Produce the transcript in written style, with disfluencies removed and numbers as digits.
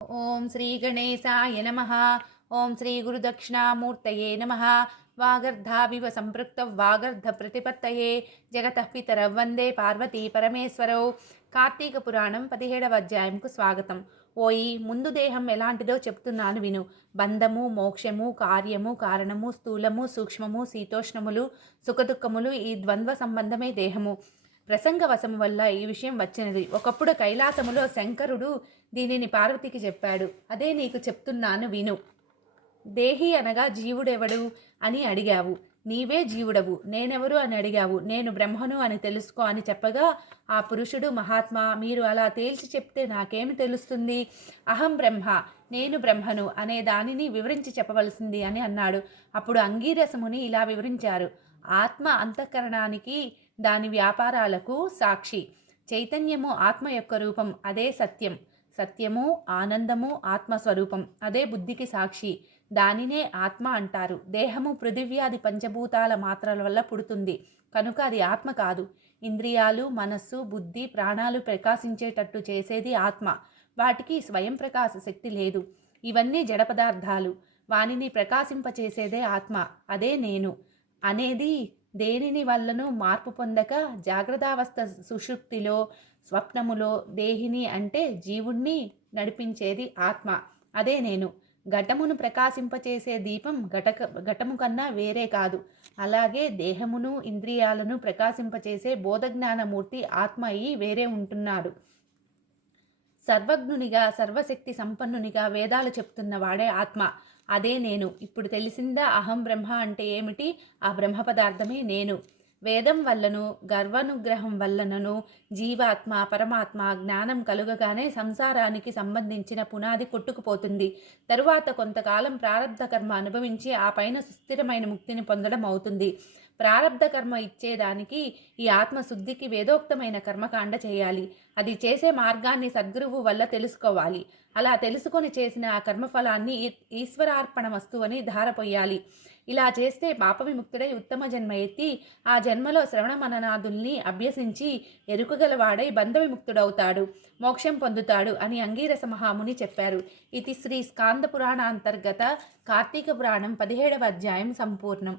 ఓం శ్రీ గణేశాయ నమః. ఓం శ్రీ గురుదక్షిణామూర్తయే నమః. వాగర్ధావివ సంపృక్త వాగర్ధ ప్రతిపత్తయే జగతః పితరౌ వందే పార్వతీ పరమేశ్వరౌ. కార్తీక పురాణం 17వ అధ్యాయంకు స్వాగతం. ఓయి, ముందు దేహం ఎలాంటిదో చెప్తున్నాను విను. బంధము, మోక్షము, కార్యము, కారణము, స్థూలము, సూక్ష్మము, శీతోష్ణములు, సుఖదుఖములు, ఈ ద్వంద్వ సంబంధమే దేహము. ప్రసంగవశము వల్ల ఈ విషయం వచ్చినది. ఒకప్పుడు కైలాసములో శంకరుడు దీనిని పార్వతికి చెప్పాడు. అదే నీకు చెప్తున్నాను విను. దేహి అనగా జీవుడెవడు అని అడిగావు. నీవే జీవుడవు. నేనెవరు అని అడిగావు. నేను బ్రహ్మను అని తెలుసుకో అని చెప్పగా ఆ పురుషుడు, మహాత్మా, మీరు అలా తేల్చి చెప్తే నాకేమి తెలుస్తుంది? అహం బ్రహ్మ, నేను బ్రహ్మను అనే దానిని వివరించి చెప్పవలసింది అని అన్నాడు. అప్పుడు అంగీరసముని ఇలా వివరించారు. ఆత్మ అంతఃకరణానికి, దాని వ్యాపారాలకు సాక్షి. చైతన్యము ఆత్మ యొక్క రూపం, అదే సత్యం. సత్యము, ఆనందము ఆత్మస్వరూపం, అదే బుద్ధికి సాక్షి. దానినే ఆత్మ అంటారు. దేహము పృథివ్యాది పంచభూతాల మాత్రల వల్ల పుడుతుంది కనుక అది ఆత్మ కాదు. ఇంద్రియాలు, మనస్సు, బుద్ధి, ప్రాణాలు ప్రకాశించేటట్టు చేసేది ఆత్మ. వాటికి స్వయం ప్రకాశ శక్తి లేదు. ఇవన్నీ జడ పదార్థాలు. వానిని ప్రకాశింపచేసేదే ఆత్మ. అదే నేను అనేది దేనిని వల్లను మార్పు పొందక జాగ్రత్తావస్థ, సుషుప్తిలో, స్వప్నములో దేహిని అంటే జీవుణ్ణి నడిపించేది ఆత్మ. అదే నేను. ఘటమును ప్రకాశింపచేసే దీపం ఘటము కన్నా వేరే కాదు. అలాగే దేహమును, ఇంద్రియాలను ప్రకాశింపచేసే బోధజ్ఞానమూర్తి ఆత్మ అయి వేరే ఉంటున్నాడు. సర్వజ్ఞునిగా, సర్వశక్తి సంపన్నునిగా వేదాలు చెప్తున్నవాడే ఆత్మ. అదే నేను. ఇప్పుడు తెలిసిందా అహం బ్రహ్మ అంటే ఏమిటి? ఆ బ్రహ్మ పదార్థమే నేను. వేదం వల్లను, గర్వానుగ్రహం వల్లనను జీవాత్మ, పరమాత్మ జ్ఞానం కలుగగానే సంసారానికి సంబంధించిన పునాది కొట్టుకుపోతుంది. తరువాత కొంతకాలం ప్రారబ్ధ కర్మ అనుభవించి ఆ పైన సుస్థిరమైన ముక్తిని పొందడం అవుతుంది. ప్రారబ్ధ కర్మ ఇచ్చేదానికి ఈ ఆత్మశుద్ధికి వేదోక్తమైన కర్మకాండ చేయాలి. అది చేసే మార్గాన్ని సద్గురువు వల్ల తెలుసుకోవాలి. అలా తెలుసుకొని చేసిన ఆ కర్మఫలాన్ని ఈశ్వరార్పణ వస్తువని ధారపోయాలి. ఇలా చేస్తే పాప విముక్తుడై ఉత్తమ జన్మ ఎత్తి ఆ జన్మలో శ్రవణ మననాదుల్ని అభ్యసించి ఎరుకగలవాడై బంధ విముక్తుడవుతాడు, మోక్షం పొందుతాడు అని అంగీరస మహాముని చెప్పారు. ఇది శ్రీ స్కాంద పురాణ అంతర్గత కార్తీక పురాణం 17వ అధ్యాయం సంపూర్ణం.